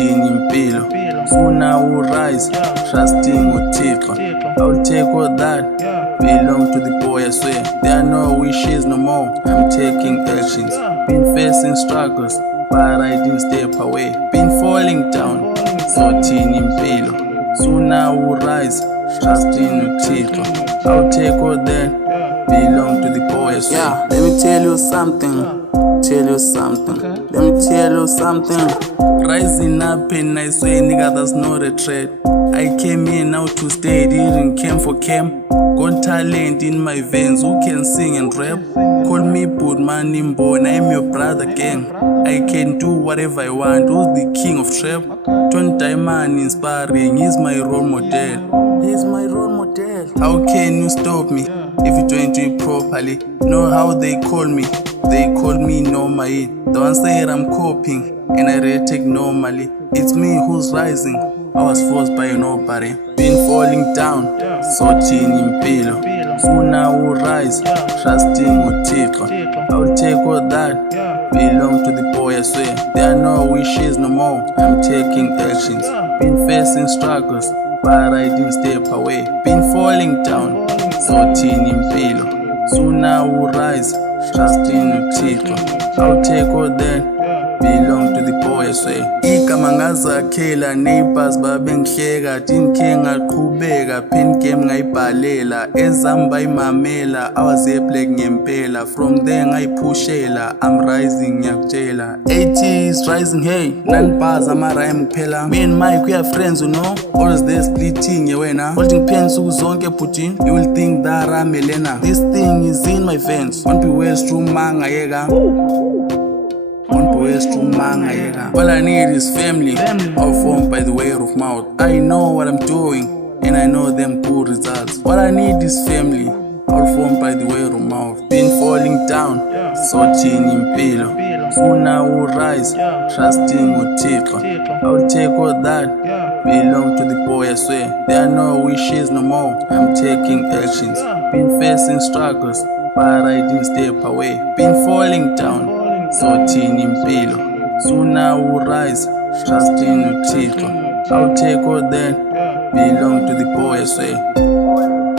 thina impilo funa urise trusting uThixo. I'll take all that belong to the boy, I swear. There are no wishes no more, I'm taking actions. Been facing struggles but I didn't step away. Been falling down, so thina impilo funa urise trusting uThixo. I'll take all that belong to the boy, I swear. Yeah, let me tell you something. Let me tell you something. Rising up and I swear, nigga, that's not a threat. I came here now to stay, didn't came for camp. Got talent in my veins, who can sing and rap? Call me Budman Imbona, I'm your brother gang. I can do whatever I want, who's the king of trap? Ton Diamond inspiring, he's my role model. He's my role model. How can you stop me if you don't do it properly? Know how they call me? They call me normally. The one say I'm coping and I retake normally. It's me who's rising. I was forced by nobody. Been falling down, so thina impilo funa urise trusting uThixo. I'll take all that belong to the boy, I swear. There are no wishes no more, I'm taking actions. Been facing struggles but I didn't step away. Been falling down, so thina impilo funa urise trusting uThixo. I'll take all that belong to the boy, I swear. Igama ngazakhela neighbors babengihleka, thinkhe ngaqhubeka, pin game ngayibhalela, ezami bayimamela, I was a black ngempela. From there ngayiphushela, I'm rising ngiyakutshela. 80 is rising, hey, none bars ama-rhyme kuphela. Me and Mike we are friends, you know, always there splitting ye wena. Holding pens zonke putin, you will think that I'm Elena. This thing is in my veins, won't be waste through manga yega. All I need is family, all formed by the word of mouth. I know what I'm doing, and I know them good results. All I need is family, all formed by the word of mouth. Been falling down, so thina impilo funa urise trusting uThixo. I'll take all that belong to the boy, I swear. There are no wishes no more, I'm taking actions. Been facing struggles but I didn't step away. Been falling down, so thina impilo funa urise trusting uThixo. I'll take all that belong to the boy, I swear.